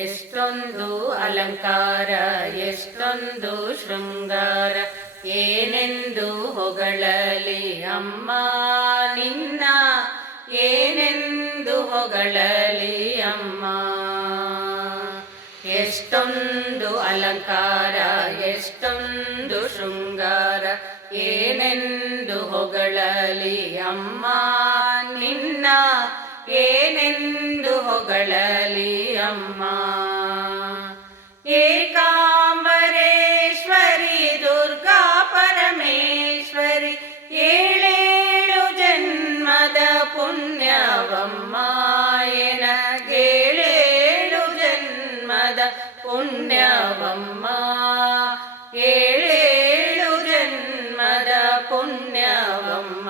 ಎಷ್ಟೊಂದು ಅಲಂಕಾರ ಎಷ್ಟೊಂದು ಶೃಂಗಾರ, ಏನೆಂದು ಹೊಗಳಲಿ ಅಮ್ಮ ನಿನ್ನ, ಏನೆಂದು ಹೊಗಳಲಿ ಅಮ್ಮ. ಎಷ್ಟೊಂದು ಅಲಂಕಾರ ಎಷ್ಟೊಂದು ಶೃಂಗಾರ, ಏನೆಂದು ಹೊಗಳಲಿ ಅಮ್ಮ ನಿನ್ನ, ಏನೆಂದು ಹೊಗಳಲಿ ಅಮ್ಮ. ಏಕಾಂಬರೇಶ್ವರಿ ದುರ್ಗಾ ಪರಮೇಶ್ವರಿ, ಏಳೇಳು ಜನ್ಮದ ಪುಣ್ಯವಮ್ಮ ಎನಗೇಳೇಳು ಜನ್ಮದ ಪುಣ್ಯವಮ್ಮ, ಏಳೇಳು ಜನ್ಮದ ಪುಣ್ಯವಮ್ಮ.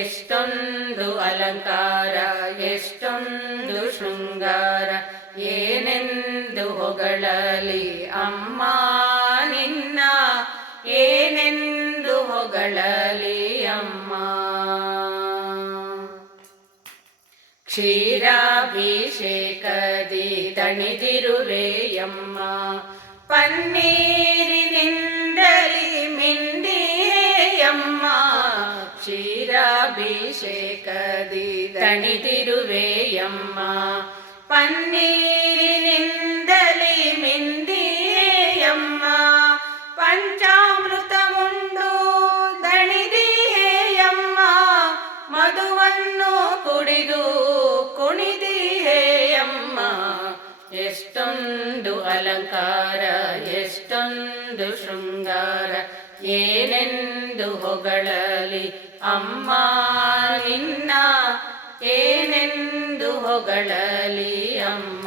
ಎಷ್ಟೊಂದು ಅಲಂಕಾರ ಎಷ್ಟೊಂದು ಶೃಂಗಾರ, ಏನೆಂದು ಹೊಗಳಲಿ ಅಮ್ಮ ನಿನ್ನ, ಏನೆಂದು ಹೊಗಳಲಿ ಅಮ್ಮ. ಕ್ಷೀರಾಭಿಷೇಕದಿ ದಣಿದಿರುವೆಯಮ್ಮ, ಪನ್ನೀರಿನಿಂದಲಿ ಮಿಂದಿಯಮ್ಮ. ಕ್ಷೀರಾಭಿಷೇಕದಿ ದಣಿದಿರುವೆಯಮ್ಮ, ಪನ್ನೀರಿನಿಂದಲಿ ಮಿಂದಿಯಮ್ಮ. ಪಂಚಾಮೃತ ಉಂಡು ದಣಿದಿಯಮ್ಮ, ಮಧುವನ್ನು ಕುಡಿದು ಕುಣಿದಿಯಮ್ಮ. ಎಷ್ಟೊಂದು ಅಲಂಕಾರ ಎಷ್ಟೊಂದು ಶೃಂಗಾರ, ಏನೆಂದು ಹೊಗಳಲಿ ಅಮ್ಮ ನಿನ್ನ, ಏನೆಂದು ಹೊಗಳಲಿ ಅಮ್ಮ.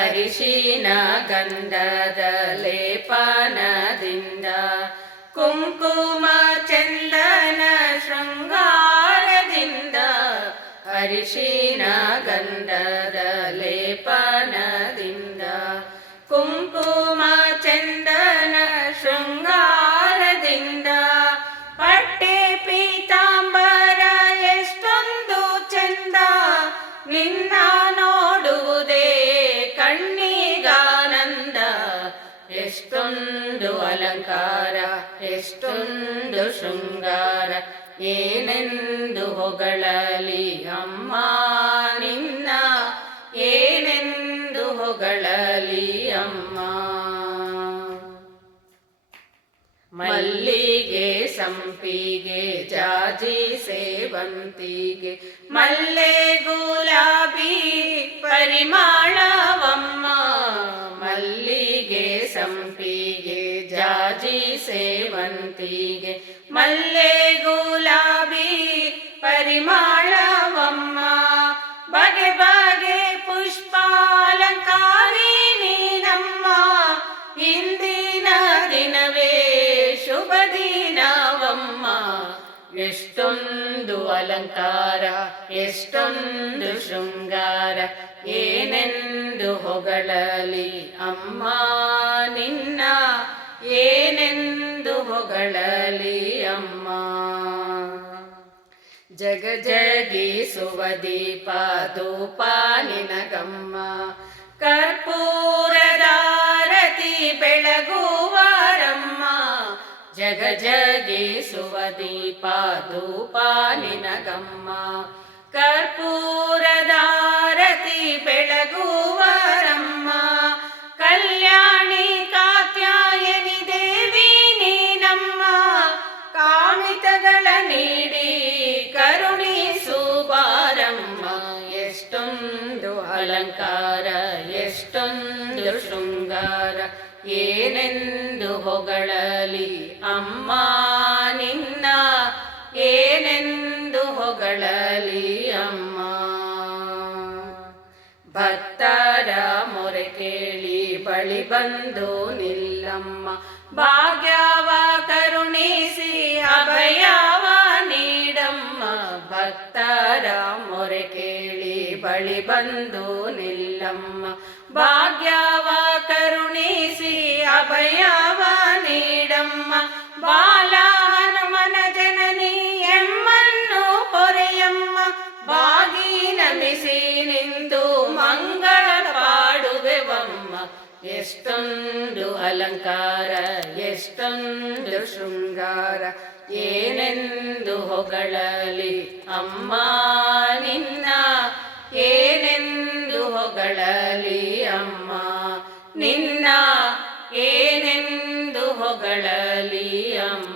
ಅರಿಶಿನ ಗಂಧದ ಲೇಪನದಿಂದ, ಕುಂಕುಮ ಚಂದನ ಶೃಂಗಾರದಿಂದ, ಅರಿಶಿನ ಗಂಧದ ಲೇಪನದಿಂದ, ಕುಂಕುಮ ಚಂದನ ಶೃಂಗಾರದಿಂದ. ಪಟ್ಟೆ ಪೀತಾಂಬರ ಎಷ್ಟೊಂದು ಚಂದ, ನಿನ್ನ ನೋಡುವುದೇ ಕಣ್ಣಿಗಾನಂದ. ಎಷ್ಟೊಂದು ಅಲಂಕಾರ ಎಷ್ಟೊಂದು ಶೃಂಗಾರ, ಏನೆಂದು ಹೊಗಳಲಿ ಅಮ್ಮ ನಿನ್ನ, ಏನೆಂದು ಹೊಗಳಲಿ ಅಮ್ಮ. ಮಲ್ಲಿಗೆ ಸಂಪಿಗೆ ಜಾಜಿ ಸೇವಂತಿಗೆ, ಮಲ್ಲೆ ಗುಲಾಬಿ ಪರಿಮಳವಮ್ಮ. ಮಲ್ಲಿಗೆ ಸಂಪಿಗೆ ಜಾಜಿ ಸೇವಂತಿಗೆ, ಮಲ್ಲೆ ಗುಲಾಬಿ ಪರಿಮಳವಮ್ಮ. ಬಗೆ ಬಗೆ ಪುಷ್ಪಾಲಂಕಾರಿ ನೀನಮ್ಮ, ಇಂದಿನ ದಿನವೇ ಶುಭ ದಿನವಮ್ಮ. ಎಷ್ಟೊಂದು ಅಲಂಕಾರ ಎಷ್ಟೊಂದು ಶೃಂಗಾರ, ಏನೆಂದು ಹೊಗಳಲಿ ಅಮ್ಮ ನಿನ್ನ, ಏನೆಂದು ಹೊಗಳಲಿ ಅಮ್ಮ. ಜಗ ಜಗಿಸುವ ದೀಪ ಧೂಪ ನಿನಗಮ್ಮ, ಕರ್ಪೂರದಾರತಿ ಬೆಳಗುವರಮ್ಮ. ಜಗ ಜಗಿಸುವ ದೀಪ ಧೂಪ ನಿನಗಮ್ಮ, ಕರ್ಪೂರದಾರತಿ ಬೆಳಗುವರಮ್ಮ. ಕಲ್ಯಾಣಿ ಕಾತ್ಯಾಯನಿ ದೇವಿ ನೀನಮ್ಮ, ಕಾಮಿತಗಳ ನೀಡಿ ಕರುಣಿಸುವಾರಮ್ಮ. ಎಷ್ಟೊಂದು ಅಲಂಕಾರ ಎಷ್ಟೊಂದು ಶೃಂಗಾರ, ಏನೆಂದು ಹೊಗಳಲಿ ಅಮ್ಮ ನಿನ್ನ, ಏನೆಂದು ಹೊಗಳಲಿ ಅಮ್ಮ. ಭಕ್ತರ ಮೊರೆ ಕೇಳಿ ಬಳಿ ಬಂದು ನಿಲ್ಲಮ್ಮ, ಭಾಗ್ಯವ ಕರುಣಿಸಿ ಅಭಯವ ನೀಡಮ್ಮ. ಭಕ್ತರ ಮೊರೆ ಕೇಳಿ ಬಳಿ ಬಂದು ನಿಲ್ಲಮ್ಮ, ಭಾಗ್ಯವ ಕರುಣಿಸಿ ಅಭಯವ ನೀಡಮ್ಮ. ಬಾಲ ಹನುಮನ ಜನನಿ ಎಮ್ಮನ್ನು ಪೊರೆಯಮ್ಮ, ಬಾಗಿನ ಸನ್ನಿಸಿ ನಿಂದು ಮಂಗಳ ಪಾಡುವೆವಮ್ಮ. ಎಷ್ಟೊಂದು ಅಲಂಕಾರ ಎಷ್ಟೊಂದು ಶೃಂಗಾರ, ಏನೆಂದು ಹೊಗಳಲಿ ಅಮ್ಮ ನಿನ್ನ, ಏನೆಂದು ಹೊಗಳಲಿ ಅಮ್ಮ ನಿನ್ನ, ಏನೆಂದು ಹೊಗಳಲಿ ಅಮ್ಮ.